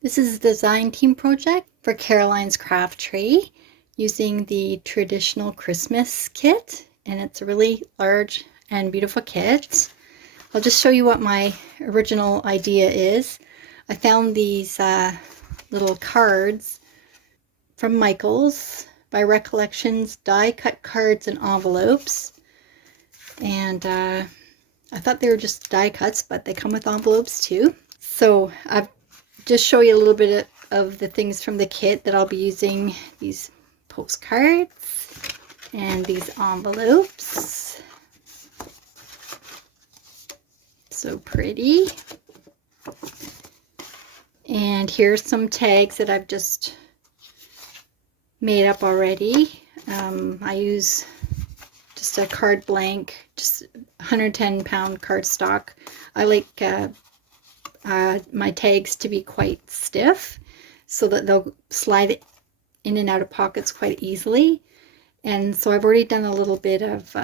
This is a design team project for Caroline's craft tree using the traditional Christmas kit, and it's a really large and beautiful kit. I'll just show you what my original idea is. I found these little cards from Michael's by Recollections, die cut cards and envelopes, and I thought they were just die cuts, but they come with envelopes too. So I've just show you a little bit of the things from the kit that I'll be using. These postcards and these envelopes. So pretty. And here's some tags that I've just made up already. I use just a card blank, just 110-pound cardstock. I like my tags to be quite stiff so that they'll slide in and out of pockets quite easily. And so I've already done a little bit of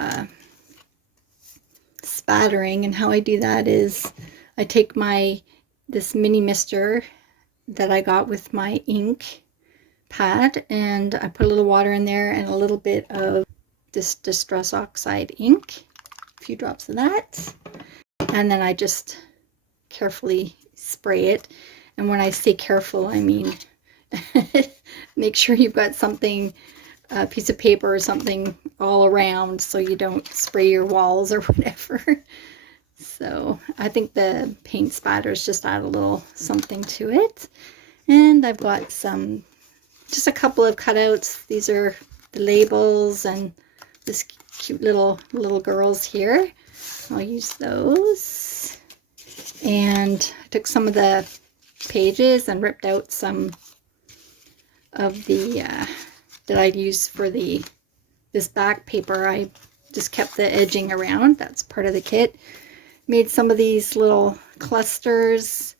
spattering, and how I do that is I take this mini mister that I got with my ink pad, and I put a little water in there and a little bit of this Distress Oxide ink, a few drops of that, and then I just carefully spray it. And when I say careful, I mean make sure you've got something, a piece of paper or something all around so you don't spray your walls or whatever. So I think the paint spatters just add a little something to it. And I've got just a couple of cutouts. These are the labels and this cute little girls here. I'll use those. And I took some of the pages and ripped out some of the that I'd use for this back paper. I just kept the edging around. That's part of the kit. Made some of these little clusters.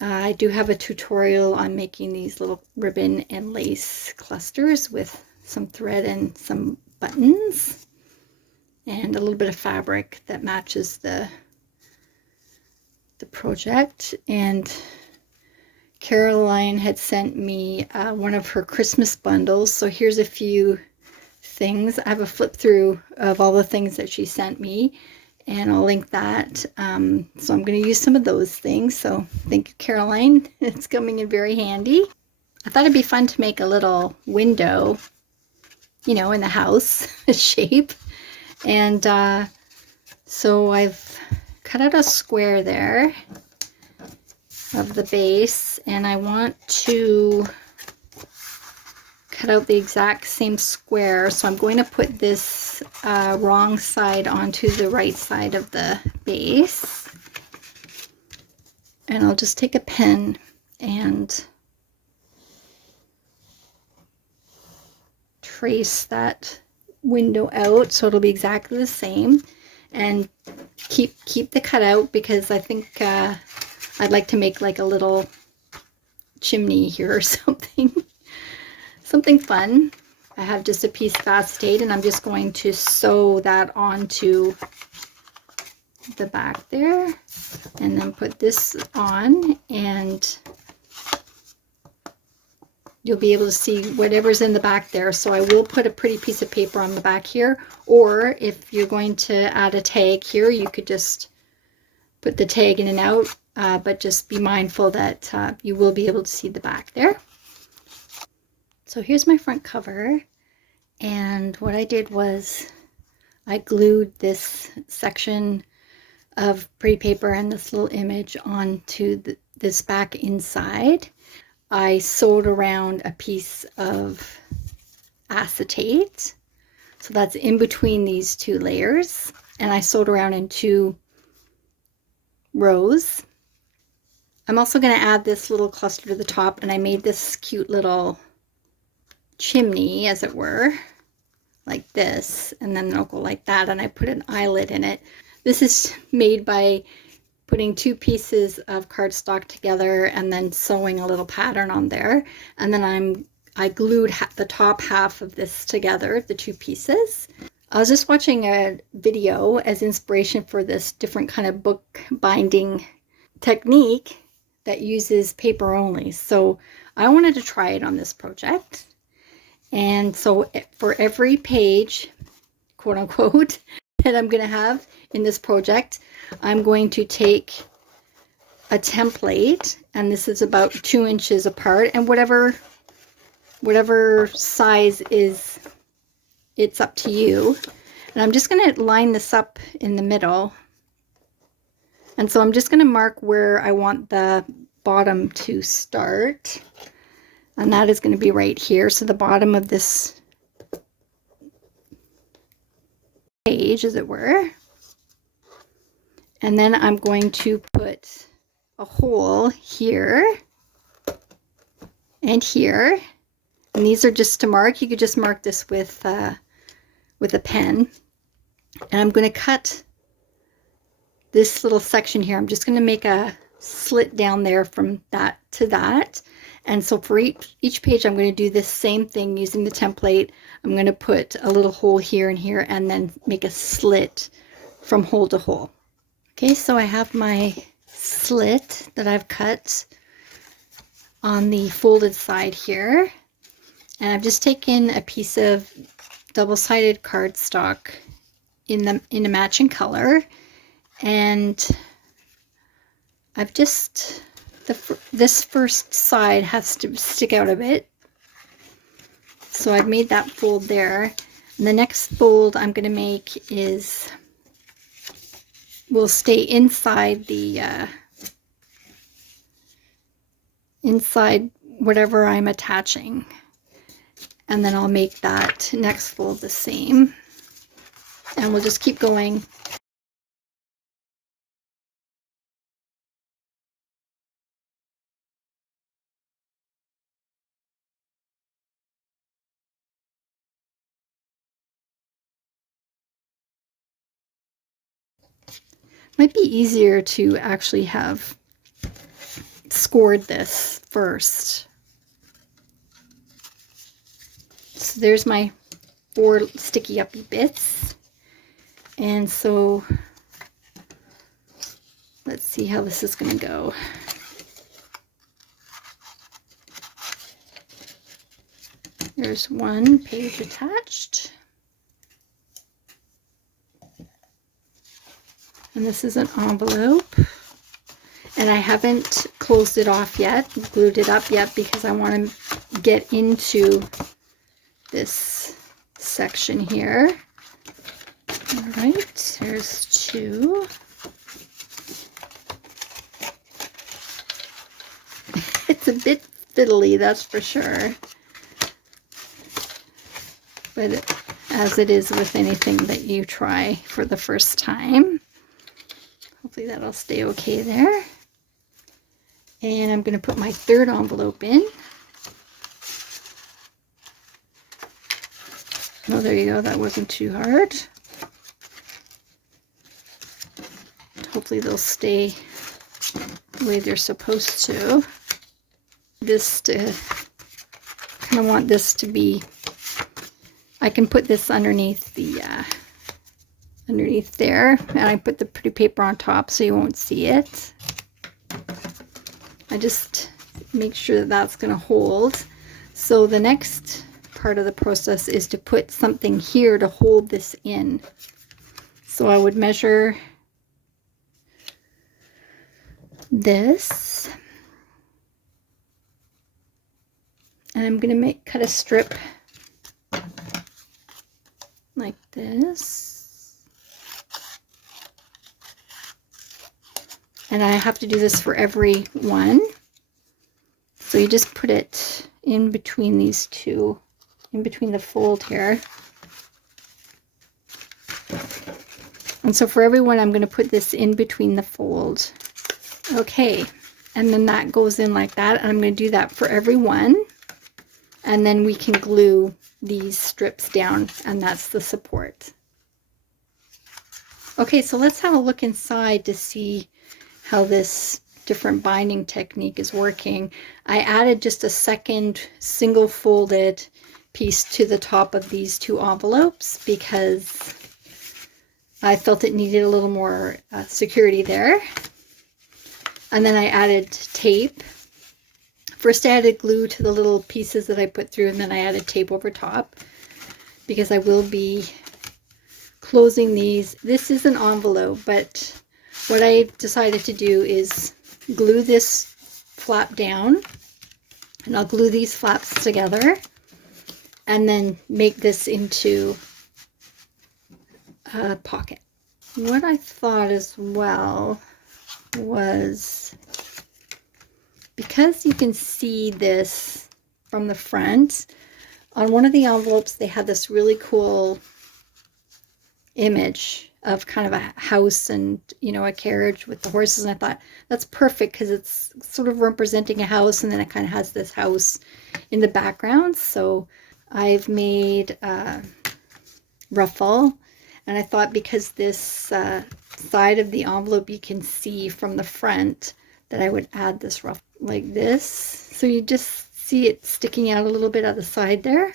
I do have a tutorial on making these little ribbon and lace clusters with some thread and some buttons and a little bit of fabric that matches the project. And Caroline had sent me one of her Christmas bundles, so here's a few things. I have a flip through of all the things that she sent me, and I'll link that. So I'm going to use some of those things, so thank you, Caroline. It's coming in very handy. I thought it'd be fun to make a little window, you know, in the house shape, and so I've cut out a square there of the base, and I want to cut out the exact same square, so I'm going to put this wrong side onto the right side of the base, and I'll just take a pen and trace that window out so it'll be exactly the same, and keep the cutout because I think I'd like to make like a little chimney here or something. Something fun. I have just a piece of acetate, and I'm just going to sew that onto the back there, and then put this on, and you'll be able to see whatever's in the back there. So I will put a pretty piece of paper on the back here, or if you're going to add a tag here, you could just put the tag in and out, but just be mindful that you will be able to see the back there. So here's my front cover, and what I did was I glued this section of pretty paper and this little image onto this back inside. I sewed around a piece of acetate, so that's in between these two layers, and I sewed around in 2 rows. I'm also going to add this little cluster to the top, and I made this cute little chimney, as it were, like this, and then it'll go like that, and I put an eyelet in it. This is made by putting 2 pieces of cardstock together and then sewing a little pattern on there, and then I glued the top half of this together, the 2 pieces. I was just watching a video as inspiration for this different kind of book binding technique that uses paper only. So I wanted to try it on this project. And so for every page, quote unquote, that I'm going to have in this project, I'm going to take a template, and this is about 2 inches apart, and whatever size is, it's up to you. And I'm just going to line this up in the middle. And so I'm just going to mark where I want the bottom to start. And that is going to be right here. So the bottom of this page, as it were. And then I'm going to put a hole here and here. And these are just to mark. You could just mark this with a pen. And I'm going to cut this little section here. I'm just going to make a slit down there from that to that. And so for each page, I'm going to do this same thing using the template. I'm going to put a little hole here and here, and then make a slit from hole to hole. Okay, so I have my slit that I've cut on the folded side here. And I've just taken a piece of double-sided cardstock in a matching color. And I've just, this first side has to stick out a bit. So I've made that fold there. And the next fold I'm going to make will stay inside the, inside whatever I'm attaching. And then I'll make that next fold the same. And we'll just keep going. Might be easier to actually have scored this first. So there's my 4 sticky uppy bits. And so let's see how this is going to go. There's one page attached. And this is an envelope. And I haven't closed it off yet, glued it up yet, because I want to get into this section here. All right, there's 2. It's a bit fiddly, that's for sure. But as it is with anything that you try for the first time. Hopefully that'll stay okay there. And I'm going to put my 3rd envelope in. Oh, there you go. That wasn't too hard. Hopefully they'll stay the way they're supposed to. Kind of want this to be, I can put this underneath the, underneath there, and I put the pretty paper on top so you won't see it. I just make sure that that's going to hold. So the next part of the process is to put something here to hold this in. So I would measure this, and I'm going to cut a strip like this. And I have to do this for every one. So you just put it in between these two, in between the fold here. And so for every one, I'm going to put this in between the fold. Okay, and then that goes in like that. And I'm going to do that for every one. And then we can glue these strips down, and that's the support. Okay, so let's have a look inside to see how this different binding technique is working. I added just a second single folded piece to the top of these 2 envelopes because I felt it needed a little more security there. And then I added tape. First I added glue to the little pieces that I put through, and then I added tape over top because I will be closing these. This is an envelope, but what I decided to do is glue this flap down, and I'll glue these flaps together and then make this into a pocket. What I thought as well was, because you can see this from the front, on one of the envelopes they had this really cool image of kind of a house and, you know, a carriage with the horses, and I thought that's perfect because it's sort of representing a house, and then it kind of has this house in the background. So I've made a ruffle, and I thought because this side of the envelope you can see from the front, that I would add this ruffle like this, so you just see it sticking out a little bit at the side there.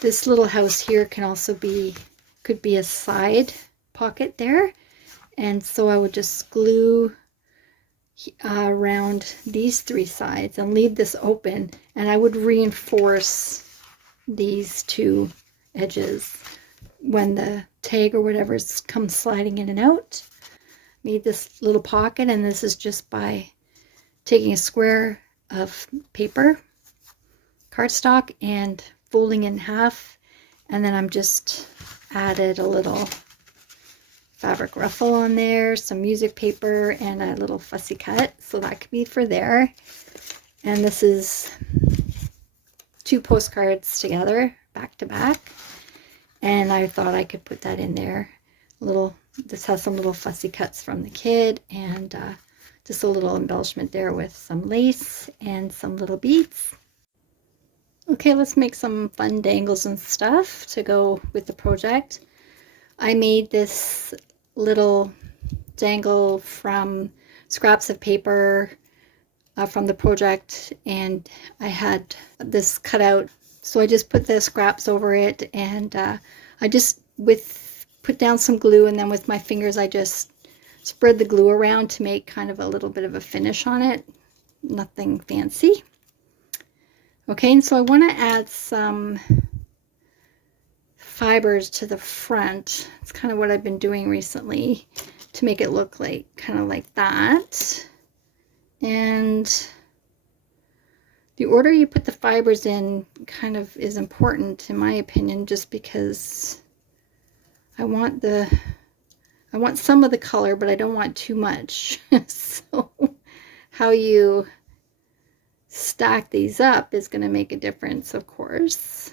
This little house here can also be, could be a side pocket there, and so I would just glue around these three sides and leave this open, and I would reinforce these two edges when the tag or whatever comes sliding in and out. Made this little pocket, and this is just by taking a square of paper, cardstock, and folding in half, and then I'm just added a little fabric ruffle on there, some music paper, and a little fussy cut, so that could be for there. And this is 2 postcards together, back to back, and I thought I could put that in there. This has some little fussy cuts from the kid, and just a little embellishment there with some lace and some little beads. Okay, let's make some fun dangles and stuff to go with the project. I made this little dangle from scraps of paper from the project, and I had this cut out, so I just put the scraps over it, and I just put down some glue, and then with my fingers I just spread the glue around to make kind of a little bit of a finish on it. Nothing fancy. Okay, and so I want to add some fibers to the front. It's kind of what I've been doing recently to make it look like kind of like that. And the order you put the fibers in kind of is important in my opinion, just because I want some of the color, but I don't want too much. So how you stack these up is going to make a difference, of course.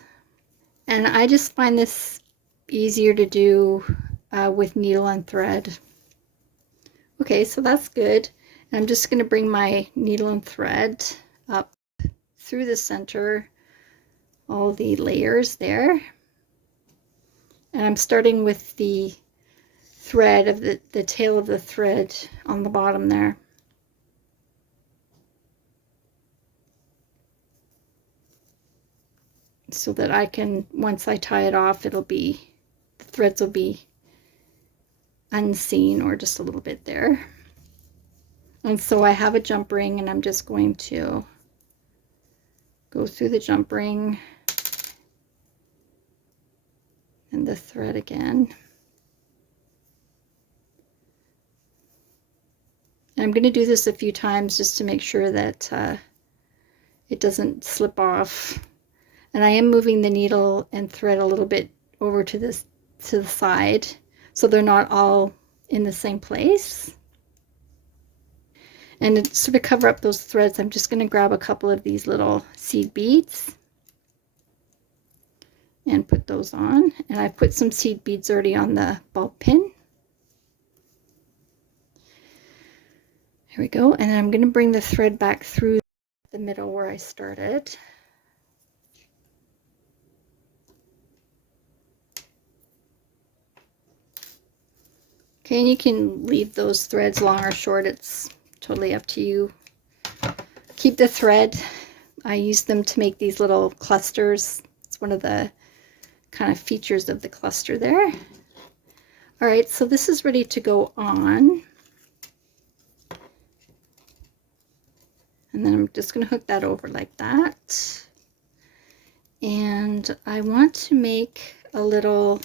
And I just find this easier to do with needle and thread. Okay, so that's good. And I'm just going to bring my needle and thread up through the center, all the layers there. And I'm starting with the thread of the tail of the thread on the bottom there. So that I can, once I tie it off, the threads will be unseen, or just a little bit there. And so I have a jump ring, and I'm just going to go through the jump ring and the thread again. And I'm going to do this a few times just to make sure that it doesn't slip off. And I am moving the needle and thread a little bit over to the side, so they're not all in the same place. And to sort of cover up those threads, I'm just going to grab a couple of these little seed beads and put those on. And I put some seed beads already on the bulb pin. Here we go. And I'm going to bring the thread back through the middle where I started. Okay, and you can leave those threads long or short. It's totally up to you. Keep the thread. I use them to make these little clusters. It's one of the kind of features of the cluster there. All right, so this is ready to go on. And then I'm just going to hook that over like that. And I want to make a little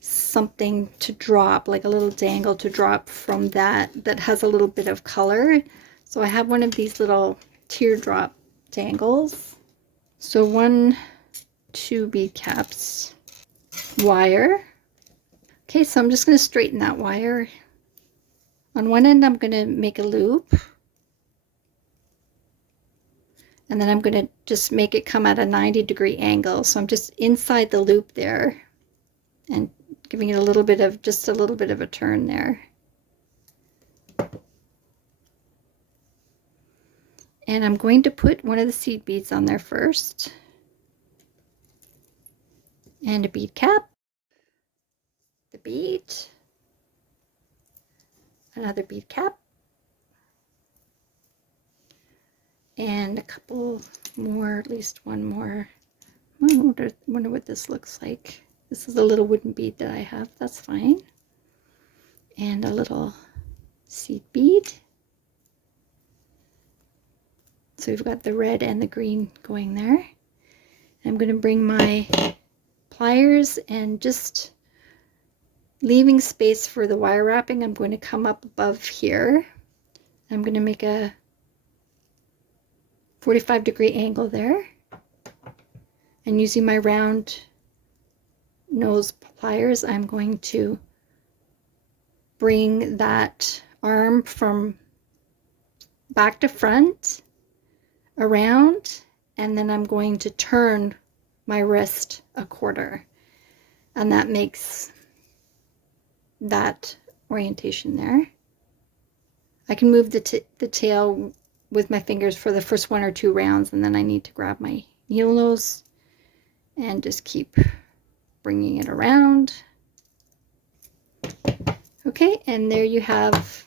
something to drop, like a little dangle to drop from that has a little bit of color. So I have one of these little teardrop dangles. So 1, 2 bead caps, wire. Okay, so I'm just going to straighten that wire. On one end I'm going to make a loop, and then I'm going to just make it come at a 90-degree angle. So I'm just inside the loop there and giving it a little bit of, just a little bit of a turn there. And I'm going to put one of the seed beads on there first, and a bead cap, the bead, another bead cap, and a couple more, at least one more. I wonder what this looks like. This is a little wooden bead that I have, that's fine. And a little seed bead. So we've got the red and the green going there. I'm going to bring my pliers, and just leaving space for the wire wrapping, I'm going to come up above here. I'm going to make a 45-degree angle there. And using my round nose pliers, I'm going to bring that arm from back to front, around, and then I'm going to turn my wrist a quarter, and that makes that orientation there. I can move the tail with my fingers for the first 1 or 2 rounds, and then I need to grab my needle nose and just keep bringing it around. Okay, and there you have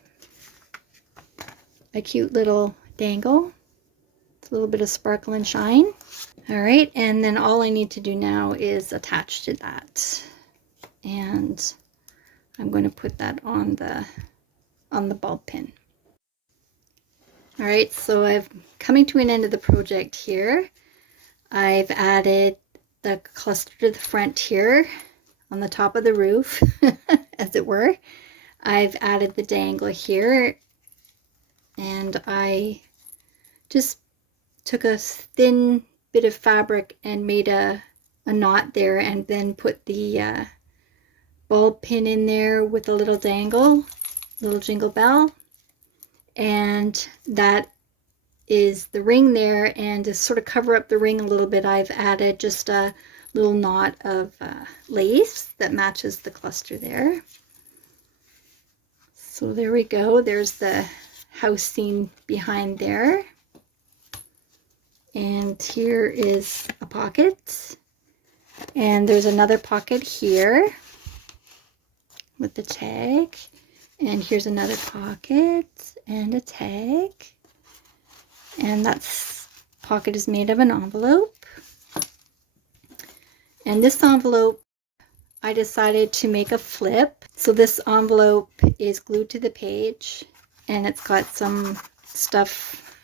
a cute little dangle. It's a little bit of sparkle and shine. All right, and then all I need to do now is attach to that. And I'm going to put that on the bulb pin. All right, so I'm coming to an end of the project here. I've added the cluster to the front here on the top of the roof, as it were. I've added the dangle here, and I just took a thin bit of fabric and made a knot there, and then put the bulb pin in there with a little dangle, little jingle bell, and that is the ring there. And to sort of cover up the ring a little bit, I've added just a little knot of lace that matches the cluster there. So there we go. There's the house scene behind there. And here is a pocket. And there's another pocket here with the tag. And here's another pocket and a tag. And that pocket is made of an envelope. And this envelope, I decided to make a flip. So this envelope is glued to the page, and it's got some stuff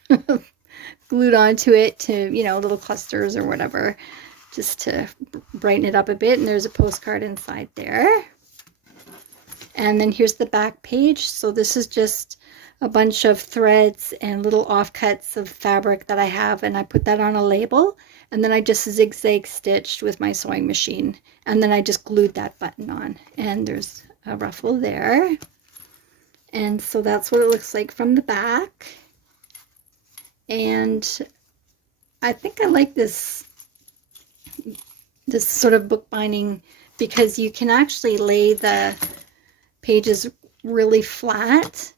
glued onto it to, you know, little clusters or whatever, just to brighten it up a bit. And there's a postcard inside there. And then here's the back page. So this is just a bunch of threads and little offcuts of fabric that I have, and I put that on a label, and then I just zigzag stitched with my sewing machine, and then I just glued that button on, and there's a ruffle there. And so that's what it looks like from the back. And I think I like this sort of bookbinding, because you can actually lay the pages really flat,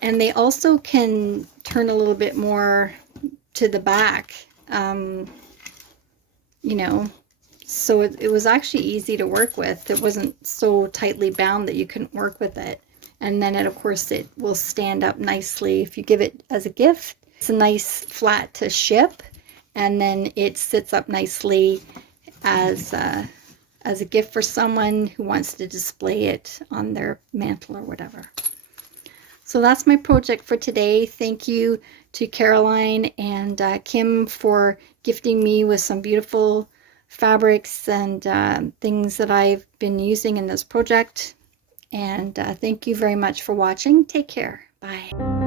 and they also can turn a little bit more to the back, you know, so it was actually easy to work with. It wasn't so tightly bound that you couldn't work with it. And then of course it will stand up nicely if you give it as a gift. It's a nice flat to ship, and then it sits up nicely as a gift for someone who wants to display it on their mantle or whatever. So that's my project for today. Thank you to Caroline and Kim for gifting me with some beautiful fabrics and things that I've been using in this project. And thank you very much for watching. Take care. Bye.